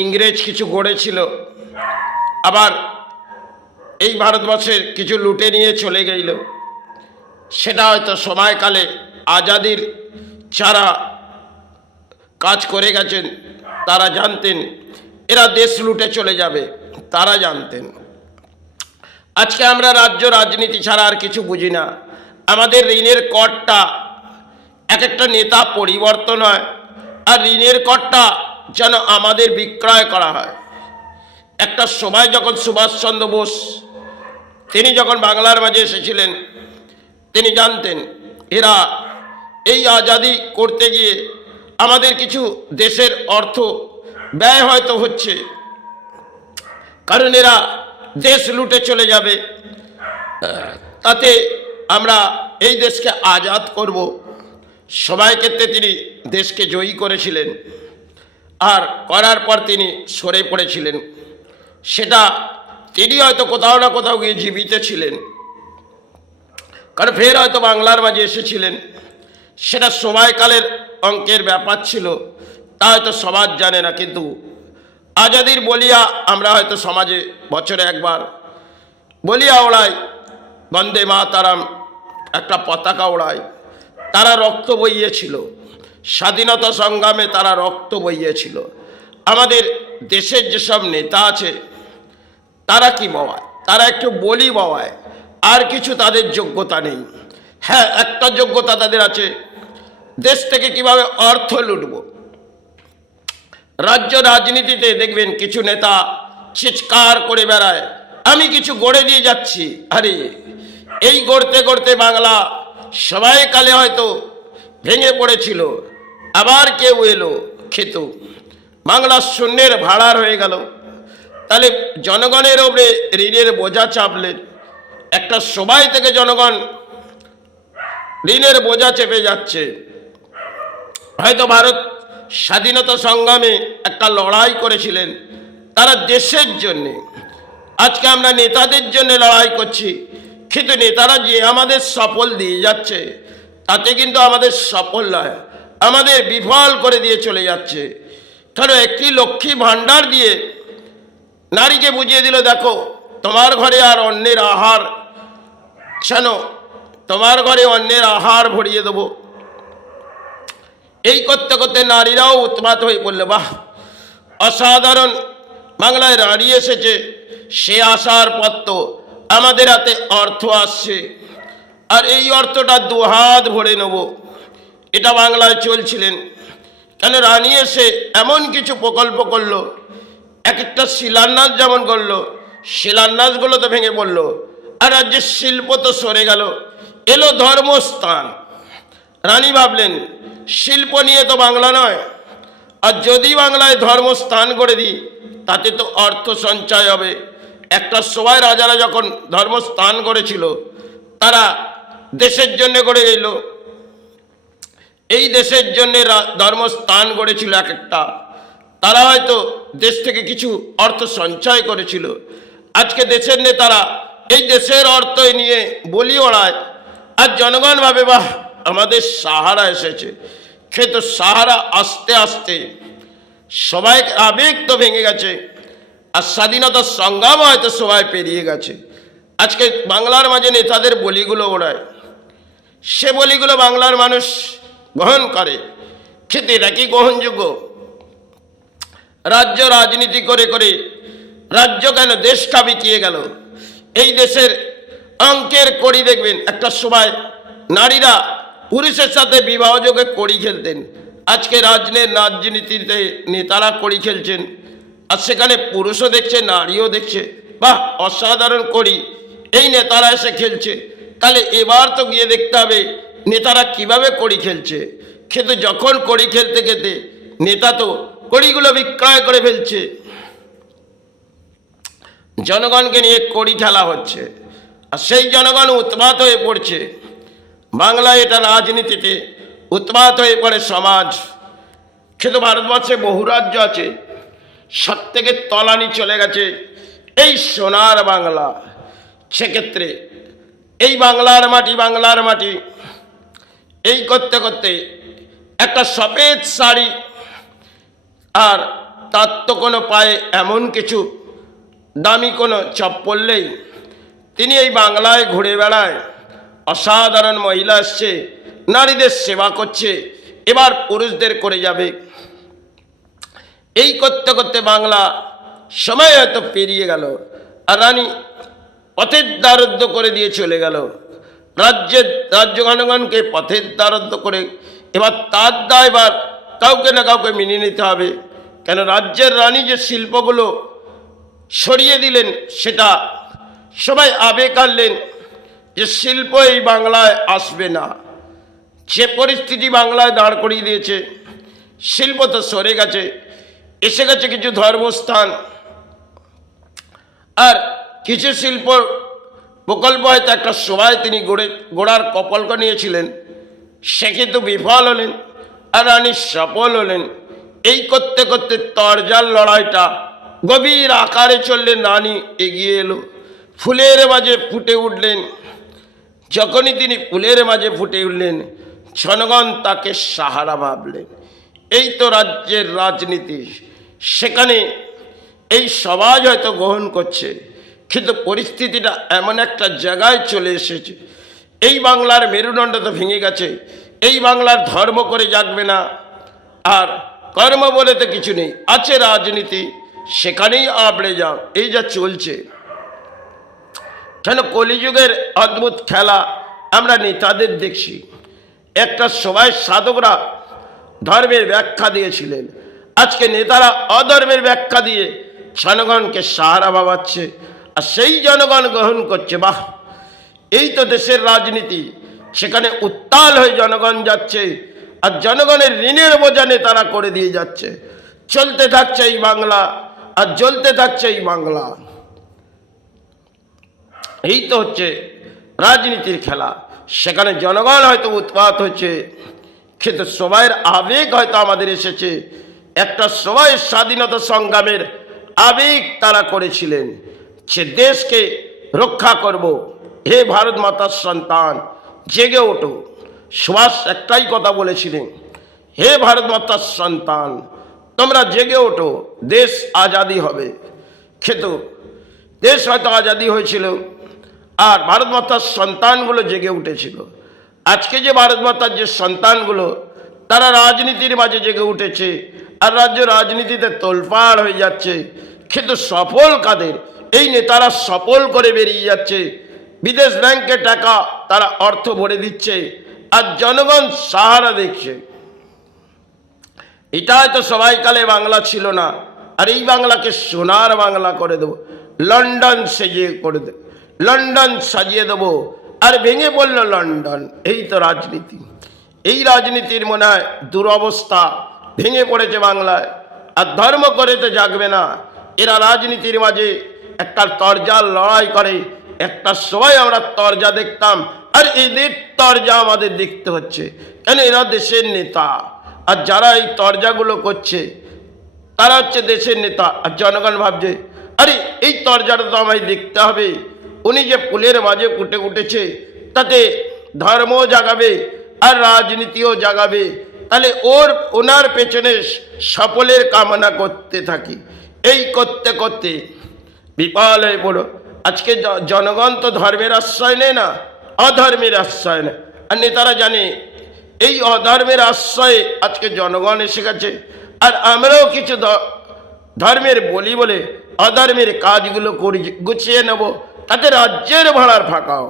ইংরেজ কিছু গড়েছিল, আবার এই ভারতবর্ষের কিছু লুটে নিয়ে চলে গেল। সেটা হয়তো সময়কালে আজাদির যারা কাজ করে গেছেন তারা জানতেন এরা দেশ লুটে চলে যাবে, তারা জানতেন। আজকে আমরা রাজ্য রাজনীতি ছাড়া আর কিছু বুঝি না। আমাদের ঋণের করটা এক একটা নেতা পরিবর্তন হয়, আর ঋণের করটা যেন আমাদের বিক্রয় করা হয়। একটা সময় যখন সুভাষচন্দ্র বোস তিনি যখন বাংলার মাঝে এসেছিলেন, তিনি জানতেন এরা এই আজাদি করতে গিয়ে আমাদের কিছু দেশের অর্থ ব্যয় হয়তো হচ্ছে, কারণ এরা দেশ লুটে চলে যাবে, তাতে আমরা এই দেশকে আজাদ করব। সবাই ক্ষেত্রে তিনি দেশকে জয়ী করেছিলেন, আর করার পর তিনি সরে পড়েছিলেন। সেটা তিনি হয়তো কোথাও না কোথাও গিয়ে জীবিত ছিলেন, কারণ ফের হয়তো বাংলার মাঝে এসেছিলেন। সেটা সময়কালের অঙ্কের ব্যাপার ছিল, তা হয়তো সমাজ জানে না। কিন্তু আজাদির বলিয়া আমরা হয়তো সমাজে বছরে একবার বলিয়া ওড়াই, বন্দে মাতারাম একটা পতাকা ওড়ায়। তারা রক্ত বইয়েছিল, স্বাধীনতা সংগ্রামে তারা রক্ত বইয়েছিল। আমাদের দেশের যেসব নেতা আছে তারা কি বওয়ায়? তারা একটু বলি বওয়ায়, আর কিছু তাদের যোগ্যতা নেই। হ্যাঁ, একটা যোগ্যতা তাদের আছে, দেশ থেকে কিভাবে অর্থ লুটব। রাজ্য রাজনীতিতে দেখবেন কিছু নেতা চিৎকার করে বেড়ায়, আমি কিছু গড়ে দিয়ে যাচ্ছি। আরে এই গড়তে গড়তে বাংলা সবাই কালে হয়তো ভেঙে পড়েছিল, আবার কেউ এলো খেত, বাংলা শূন্যের ভাড়ার হয়ে গেল। তাহলে জনগণের ওপরে ঋণের বোঝা চাপলেন। একটা সময় থেকে জনগণ ঋণের বোঝা চেপে যাচ্ছে। হয়তো ভারত স্বাধীনতা সংগ্রামে একটা লড়াই করেছিলেন তারা দেশের জন্যে, আজকে আমরা নেতাদের জন্য লড়াই করছি, কিন্তু নেতারা যে আমাদের সফল দিয়ে যাচ্ছে তাতে কিন্তু আমাদের সফল নয়, আমাদের বিফল করে দিয়ে চলে যাচ্ছে। কারণ একটি লক্ষ্মী ভাণ্ডার দিয়ে নারীকে বুঝিয়ে দিল, দেখো তোমার ঘরে আর অন্যের আহার ছানো, তোমার ঘরে অন্যের আহার ভরিয়ে দেবো। এই করতে করতে নারীরাও উৎপাত হয়ে পড়লে, বাহ অসাধারণ, বাংলায় নারী এসেছে, সে আসার পর তো আমাদের হাতে অর্থ আসছে, আর এই অর্থটা দুহাত ভরে নেব। এটা বাংলায় চলছিলেন। কেন রানী এসে এমন কিছু প্রকল্প করলো, এক একটা শিলান্যাস যেমন করলো, শিলান্যাসগুলো তো ভেঙে পড়লো, আর রাজ্যের শিল্প তো সরে গেল। এলো ধর্মস্থান। রানী ভাবলেন শিল্প নিয়ে তো বাংলা নয়, আর যদি বাংলায় ধর্মস্থান করে দিই তাতে তো অর্থ সঞ্চয় হবে। একটা সময় রাজারা যখন ধর্মস্থান করেছিল তারা দেশের জন্য গড়ে গেল, এই দেশের জন্য ধর্মস্থান গড়েছিল এক একটা, তারা হয়তো দেশ থেকে কিছু অর্থ সঞ্চয় করেছিল। আজকে দেশের নেতারা এই দেশের অর্থ নিয়ে বলি ওড়ায়, আর জনগণ ভাবে বাহ আমাদের সাহারা এসেছে। কিন্তু সাহারা আস্তে আস্তে সবাই আবেগ তো ভেঙে গেছে, আর স্বাধীনতার সংগ্রাম হয়তো সবাই পেরিয়ে গেছে। আজকে বাংলার মাঝে নেতাদের বলিগুলো ওড়ায়, সে বলিগুলো বাংলার মানুষ গ্রহণ করে, কিন্তু এটা কি গ্রহণযোগ্য? রাজ্য রাজনীতি করে করে রাজ্য কেন দেশটা বিকিয়ে গেল। এই দেশের অঙ্কের কড়ি দেখবেন একটা সময় নারীরা পুরুষের সাথে বিবাহযোগে কড়ি খেলতেন, আজকে রাজনীতিতে নেতারা কড়ি খেলছেন, আর সেখানে পুরুষও দেখছে নারীও দেখছে, বাহ অসাধারণ কড়ি এই নেতারা এসে খেলছে। তাহলে এবার তো গিয়ে দেখতে হবে নেতারা কিভাবে কড়ি খেলছে। কিন্তু যখন কড়ি খেলতে খেলতে নেতা তো কড়িগুলো বিক্রয় করে ফেলছে, জনগণকে নিয়ে কড়ি খেলা হচ্ছে, আর সেই জনগণ উৎপাত হয়ে পড়ছে। বাংলায় এটা রাজনীতিতে উৎপাত হয়ে পড়ে সমাজ। কিন্তু ভারতবর্ষে বহু রাজ্য আছে, সব থেকে তলানি চলে গেছে এই সোনার বাংলা। সেক্ষেত্রে এই বাংলার মাটি এই করতে করতে একটা সফেদ শাড়ি আর তার তো কোনো পায়ে এমন কিছু দামি কোনো চপ্পল নেই, তিনি এই বাংলায় ঘুরে বেড়ায়। অসাধারণ মহিলা আসছে, নারীদের সেবা করছে, এবার পুরুষদের করে যাবে। এই করতে করতে বাংলা সময় হয়তো পেরিয়ে গেল, আর রানী পথের দ্বারস্থ করে দিয়ে চলে গেল। রাজ্য জনগণকে পথের দ্বারস্থ করে এবার তার দায়ভার কাউকে না কাউকে মেনে নিতে হবে। কেন রাজ্যের রানী যে শিল্পগুলো সরিয়ে দিলেন, সেটা সবাই আবেগ আনলেন যে শিল্প এই বাংলায় আসবে না। যে পরিস্থিতি বাংলায় দাঁড় করিয়ে দিয়েছে, শিল্প তো সরে গেছে, এসে গেছে কিছু ধর্মস্থান, আর কিছু শিল্প প্রকল্প হয়তো একটা সময় তিনি গোড়ার কল্পনা নিয়েছিলেন, সে কিন্তু বিফল হলেন আর রানী সফল হলেন। এই করতে করতে তরজার লড়াইটা গভীর আকারে চললেন। রানী এগিয়ে এলো, ফুলের মাঝে ফুটে উঠলেন। যখনই তিনি ফুলের মাঝে ফুটে উঠলেন, জনগণ তাকে সাহারা ভাবলেন। এই তো রাজ্যের রাজনীতি, সেখানে এই সমাজ হয়তো গ্রহণ করছে, কিন্তু পরিস্থিতিটা এমন একটা জায়গায় চলে এসেছে, এই বাংলার মেরুদণ্ড তো ভেঙে গেছে। এই বাংলার ধর্ম করে জাগবে না, আর কর্ম বলে তো কিছু নেই, আছে রাজনীতি, সেখানেই আবড়ে যাও। এই যা চলছে, কেন কলিযুগের অদ্ভুত খেলা আমরা নেতাদের দেখছি। একটা সময় সাধকরা ধর্মের ব্যাখ্যা দিয়েছিলেন, আজকে নেতারা অধর্মের ব্যাখ্যা দিয়ে জনগণকে সাহারা ভাবাচ্ছে, আর সেই জনগণ গ্রহণ করছে। বাহ, এই তো দেশের রাজনীতি। সেখানে উত্তাল হয়ে জনগণ যাচ্ছে, আর জনগণের ঋণের বোঝা নেতারা করে দিয়ে যাচ্ছে। চলতে থাকছে এই বাংলা, আর জ্বলতে থাকছে এই বাংলা। এই তো হচ্ছে রাজনীতির খেলা। সেখানে জনগণ হয়তো উৎপাত হচ্ছে, কিন্তু সবাইয়ের আবেগ হয়তো আমাদের এসেছে। একটা সবাই স্বাধীনতা সংগ্রামের আবেগ তারা করেছিলেন, সে দেশকে রক্ষা করব। হে ভারত মাতার সন্তান, জেগে ওঠো। সুভাষ একটাই কথা বলেছিলেন, হে ভারত মাতার সন্তান, তোমরা জেগে ওঠো, দেশ আজাদি হবে। কিন্তু দেশ হয়তো আজাদি হয়েছিল, আর ভারত মাতার সন্তানগুলো জেগে উঠেছিল। আজকে যে ভারত মাতার যে সন্তানগুলো, তারা রাজনীতির মাঝে জেগে উঠেছে, আর রাজ্য রাজনীতিতে তোলপাড় হয়ে যাচ্ছে। কিন্তু সফল কাদের? এই নেতারা সফল করে বেরিয়ে যাচ্ছে, বিদেশ ব্যাংকে টাকা তারা অর্থ ভরে দিচ্ছে, আর জনগণ সাহারা দেখছে। এটা হয়তো সবাইকালে বাংলা ছিল না, আর এই বাংলাকে সোনার বাংলা করে দেবো, লন্ডন সেজিয়ে করে দেবো, লন্ডন সাজিয়ে দেবো। আর ভেঙে পড়ল লন্ডন। এই তো রাজনীতি। এই রাজনীতির মনে হয় দুরবস্থা, ভেঙে পড়েছে বাংলায়। আর ধর্ম করে তো জাগবে না, এরা রাজনীতির মাঝে একটা তরজার লড়াই করে। একটা সময় আমরা তরজা দেখতাম, আর এদের তরজা আমাদের দেখতে হচ্ছে। কেন? এরা দেশের নেতা, আর যারা এই তরজাগুলো করছে তারা হচ্ছে দেশের নেতা। আর জনগণ ভাবছে, আরে এই তরজাটা তো আমায় দেখতে হবে। উনি যে ফুলের মাঝে ফুটে উঠেছে, তাতে ধর্মও জাগাবে আর রাজনীতিও জাগাবে। তাহলে ওনার পেছনে সফলের কামনা করতে থাকি। এই করতে করতে বিফল হয়ে পড়ো। আজকে জনগণ তো ধর্মের আশ্রয় নেয় না, অধর্মের আশ্রয় নেয়। আর নেতারা জানে এই অধর্মের আশ্রয়ে আজকে জনগণ এসে গেছে, আর আমরাও কিছু ধর্মের বলে অধর্মের কাজগুলো করি, গুছিয়ে নেব, তাতে রাজ্যের ভাড়ার ফাঁকাও।